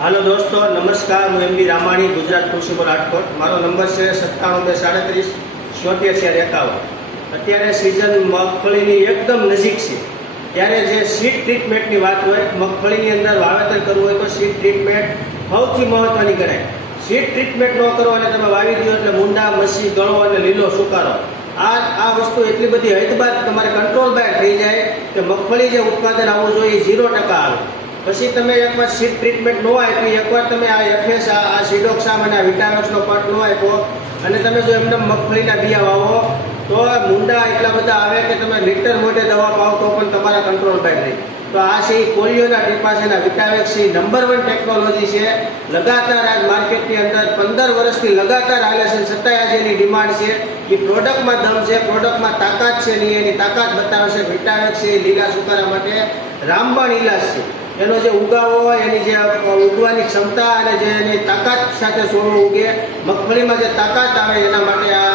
હાલો દોસ્તો, નમસ્કાર, હું એમ બી રામાણી, ગુજરાત કૃષિ પર રાજકોટ. મારો નંબર છે સત્તાણું બે સાડત્રીસ છોતેર ચાર એકાવન. અત્યારે સિઝન મગફળીની એકદમ નજીક છે. ત્યારે જે સીડ ટ્રીટમેન્ટની વાત હોય, મગફળીની અંદર વાવેતર કરવું હોય તો સીડ ટ્રીટમેન્ટ સૌથી મહત્વની ગણાય. સીડ ટ્રીટમેન્ટ ન કરો અને તમે વાવી દો એટલે મુંડા મસી ગળો અને લીલો સુકારો. આ આ વસ્તુ એટલી બધી હૈદબાદ તમારે કંટ્રોલ બાય થઈ જાય કે મગફળી જે ઉત્પાદન આવવું જોઈએ ઝીરો ટકા આવે. પછી તમે એકવાર સીટ ટ્રીટમેન્ટ ન આપી એકવાર તમે આ એફએસ આ સિડોક્સામ અને આ વિટામિન્સનો પાર્ટ ન આપ્યો અને તમે જો એમને મગફળીના બિયા વાવો, તો મુંડા એટલા બધા આવે કે તમે લીટર મોટે દવા પાવો તો પણ તમારા કંટ્રોલ બાય રહે તો આ છે પોલિયોના ટીપા છે નંબર વન ટેકનોલોજી છે. લગાતાર આજ માર્કેટની અંદર પંદર વર્ષથી લગાતાર હાલે છે છતાંય આજે એની ડિમાન્ડ છે. એ પ્રોડક્ટમાં દમ છે, પ્રોડક્ટમાં તાકાત છે નહીં એની તાકાત બતાવે છે વિટામિક્સ છે લીલા સુકારા માટે. રામબાણ ઇલાજ છે. એનો જે ઉગાવો હોય, એની જે ઉગવાની ક્ષમતા અને જે એની તાકાત સાથે છોડવું ઉગે. મગફળીમાં જે તાકાત આવે એના માટે આ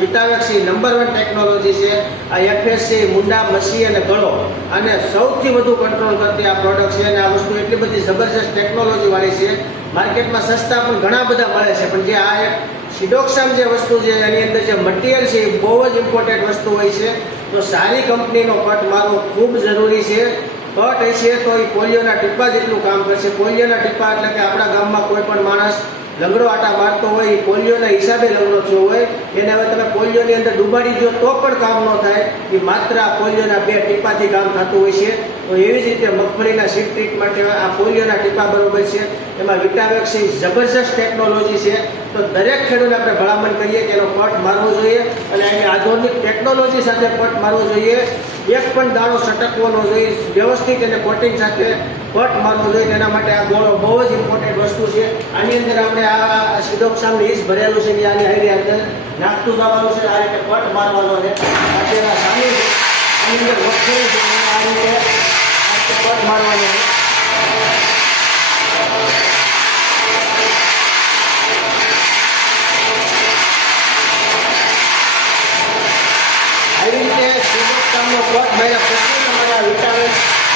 વિટાવેક્સી નંબર વન ટેકનોલોજી છે. આ એફએસસી મુંડા, મસી અને ગળો. અને સૌથી વધુ કંટ્રોલ કરતી આ પ્રોડક્ટ છે અને આ વસ્તુ એટલી બધી જબરજસ્ત ટેકનોલોજી વાળી છે. માર્કેટમાં સસ્તા પણ ઘણા બધા મળે છે. પણ જે આ એક સિડોક્સામ જે વસ્તુ છે, એની અંદર જે મટીરિયલ છે, એ બહુ જ ઇમ્પોર્ટન્ટ વસ્તુ હોય છે. તો સારી કંપનીનો કટ મારવો ખૂબ જરૂરી છે. કટ હશે તો એ પોલિયોના ટીપા જેટલું કામ કરશે. પોલિયોના ટીપા એટલે કે આપણા ગામમાં કોઈ પણ માણસ લંગડો આટા મારતો હોય, એ પોલિયોના હિસાબે લંગડો થયો હોય, એને હવે તમે પોલિયોની અંદર ડૂબાડી દો તો પણ કામ ન થાય. એ માત્ર આ પોલિયોના બે ટીપાથી કામ થતું હોય છે. તો એવી જ રીતે મગફળીના સીટ ટ્રીટ માટે આ પોલિયોના ટીપા બરોબર છે. એમાં વિટાવેક્સ એ જબરજસ્ત ટેકનોલોજી છે. તો દરેક ખેડૂતને આપણે ભલામણ કરીએ કે એનો પટ મારવો જોઈએ અને એની આધુનિક ટેકનોલોજી સાથે પટ મારવો જોઈએ. એક પણ દાણો સટકવો ન જોઈએ. વ્યવસ્થિત એને કોટિંગ સાથે પટ મારવો જોઈએ. એના માટે આ ગોળો બહુ જ ઇમ્પોર્ટન્ટ વસ્તુ છે. આની અંદર આપણે આ સિડોક્સામ ઈજ ભરેલું છે જે આની હારી અંદર. નાખતું જવાનું છે, આ રીતે પટ મારવાનો છે. આ તેના સામે છે. આની અંદર મગફળી છે એને આ રીતે આ રીતે પટ મારવાનો છે. આવી રીતે સિડોક્સામનો પટ માર્યા પછી તમારે આ વિટામિન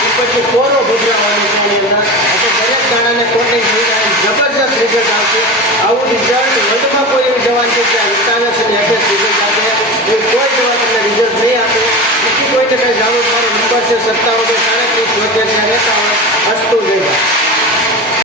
ઉપરથી કોરો ભૂજરાવાનો છે એની અંદર એટલે દરેક દાણાને કોટિંગ થઈ જાય જબરજસ્ત રિઝલ્ટ આવશે આવું રિઝલ્ટ વર્લ્ડમાં કોઈ નથી કે આ વિટામિન અને એફએસ રિઝલ્ટ આપે એ કોઈ દવા તમને રિઝલ્ટ નહીં આપે. બીજી કોઈ કંઈ જાણવું મારો નંબર છે, સત્તાવન સાડત્રીસ ચાર એકાવન અસ્તુ જય